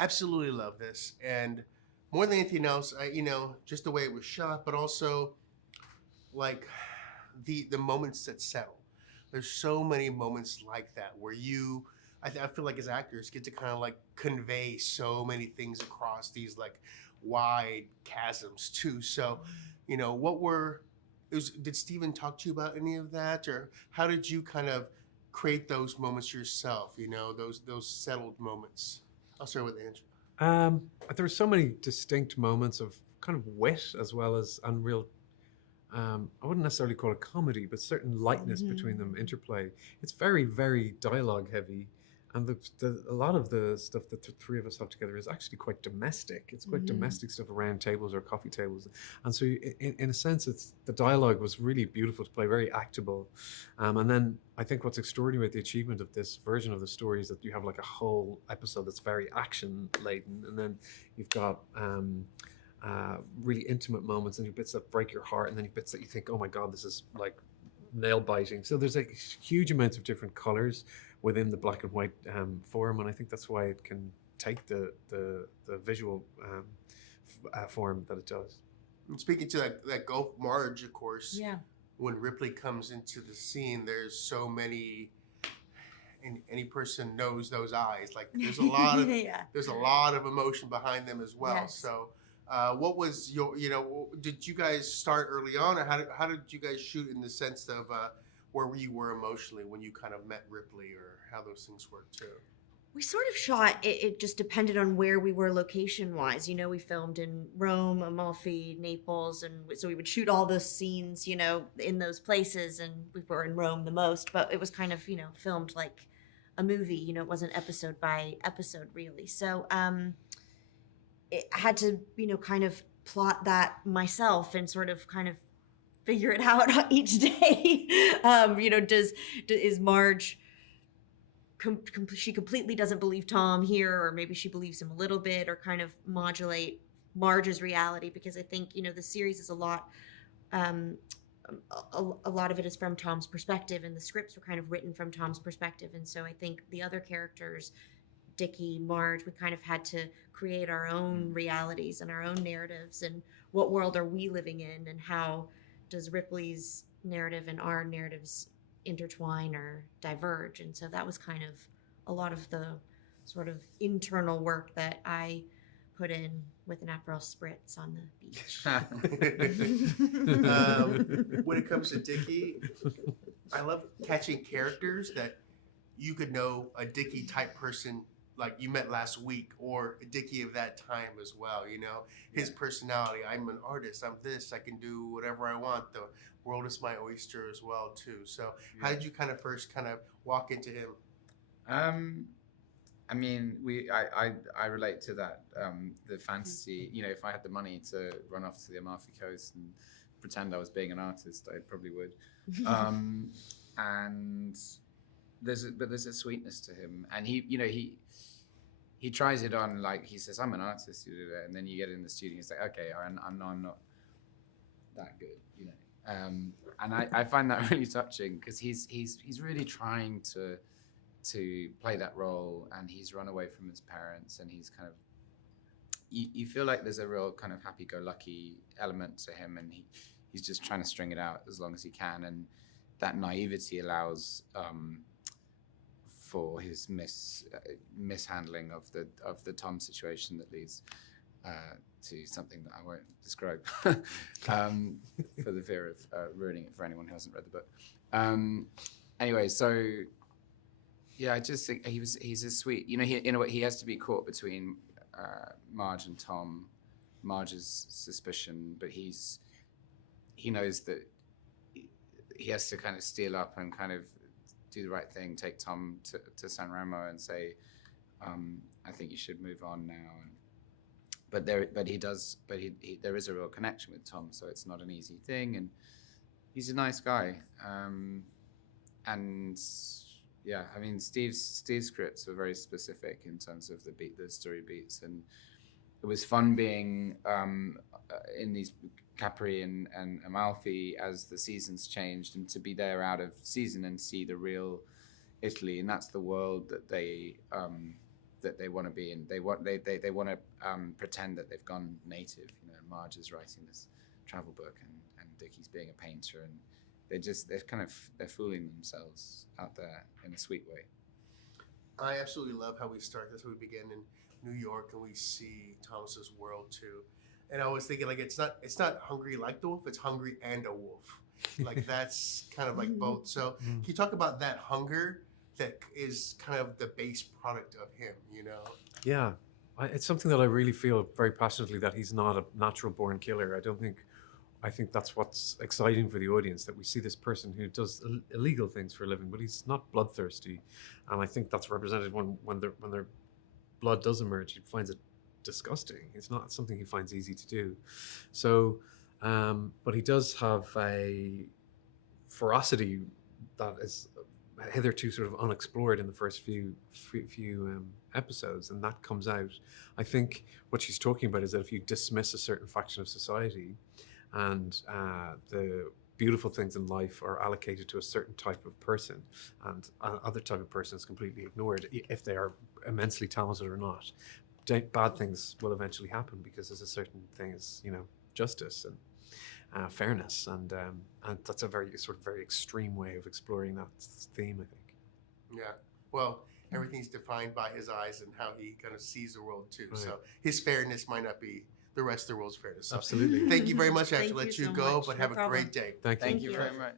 absolutely love this, and more than anything else, just the way it was shot, but also like the moments that settle. There's so many moments like that where I feel like as actors get to kind of like convey so many things across these like wide chasms too. So, what did Steven talk to you about any of that, or how did you kind of create those moments yourself? Those settled moments. I'll start with Andrew. There were so many distinct moments of kind of wit as well as unreal. I wouldn't necessarily call it comedy, but certain lightness between them interplay. It's very, very dialogue heavy, and a lot of the stuff that the three of us have together is actually quite domestic. It's quite domestic stuff around tables or coffee tables, and so in a sense, the dialogue was really beautiful to play, very actable. And then I think what's extraordinary with the achievement of this version of the story is that you have like a whole episode that's very action laden, and then you've got. Really intimate moments, and you bits that break your heart, and then you bits that you think, oh my god, this is like nail biting. So there's a huge amount of different colors within the black and white form, and I think that's why it can take the visual form that it does. And speaking to that Gulf Marge, of course, Yeah. when Ripley comes into the scene, there's so many. And any person knows those eyes. Like there's a lot of Yeah. there's a lot of emotion behind them as well. Yes. So, what was did you guys start early on, or how did you guys shoot in the sense of where you were emotionally when you kind of met Ripley, or how those things worked too? We sort of shot, it just depended on where we were location wise. We filmed in Rome, Amalfi, Naples, and so we would shoot all those scenes, in those places, and we were in Rome the most, but it was kind of, filmed like a movie, it wasn't episode by episode really. So I had to, kind of plot that myself and sort of kind of figure it out each day. Is Marge... she completely doesn't believe Tom here, or maybe she believes him a little bit, or kind of modulate Marge's reality, because I think the series is a lot of it is from Tom's perspective, and the scripts were kind of written from Tom's perspective, and so I think the other characters, Dickie, Marge, we kind of had to create our own realities and our own narratives, and what world are we living in, and how does Ripley's narrative and our narratives intertwine or diverge. And so that was kind of a lot of the sort of internal work that I put in with an Aperol Spritz on the beach. When it comes to Dickie, I love catching characters that you could know a Dickie type person like you met last week, or a Dickie of that time as well. His personality. I'm an artist. I'm this. I can do whatever I want. The world is my oyster as well too. So how did you kind of first kind of walk into him? I mean, I relate to that. The fantasy, if I had the money to run off to the Amalfi Coast and pretend I was being an artist, I probably would. And there's a sweetness to him, and he tries it on, like he says, I'm an artist, and then you get in the studio, he's like, okay, I'm not that good, and I find that really touching, because he's really trying to play that role, and he's run away from his parents, and he's kind of, you feel like there's a real kind of happy-go-lucky element to him, and he's just trying to string it out as long as he can, and that naivety allows for his mishandling of the Tom situation that leads to something that I won't describe for the fear of ruining it for anyone who hasn't read the book. Anyway, so yeah, I just think he's a sweet. In a way, he has to be caught between Marge and Tom. Marge's suspicion, but he knows that he has to kind of steal up and kind of do the right thing, take Tom to San Remo and say, I think you should move on now. But there is a real connection with Tom, so it's not an easy thing, and he's a nice guy. And yeah, I mean, Steve's scripts were very specific in terms of the story beats, and it was fun being in these Capri and Amalfi as the seasons changed, and to be there out of season and see the real Italy, and that's the world that they that they want to be in. They want to pretend that they've gone native. You know, Marge is writing this travel book, and Dickie's being a painter, and they're fooling themselves out there in a sweet way. I absolutely love how we start. That's how we begin in New York, and we see Thomas's world too. And I was thinking, like, it's not hungry like the wolf; it's hungry and a wolf. Like that's kind of like both. So can you talk about that hunger that is kind of the base product of him? You know? Yeah, it's something that I really feel very passionately, that he's not a natural born killer. I think that's what's exciting for the audience, that we see this person who does illegal things for a living, but he's not bloodthirsty, and I think that's represented when their blood does emerge. He finds it disgusting. It's not something he finds easy to do. So, but he does have a ferocity that is hitherto sort of unexplored in the first few episodes, and that comes out. I think what she's talking about is that if you dismiss a certain faction of society, and the beautiful things in life are allocated to a certain type of person, and other type of person is completely ignored, if they are immensely talented or not, bad things will eventually happen, because there's a certain thing as, you know, justice and fairness, and that's a very extreme way of exploring that theme, I think. Yeah. Well, everything's defined by his eyes and how he kind of sees the world too. Right. So his fairness might not be the rest of the world's fairness. So Absolutely. thank you very much. I have to Thank let you you so go, much. but No have a problem. great day. Thank you. Thank you very much.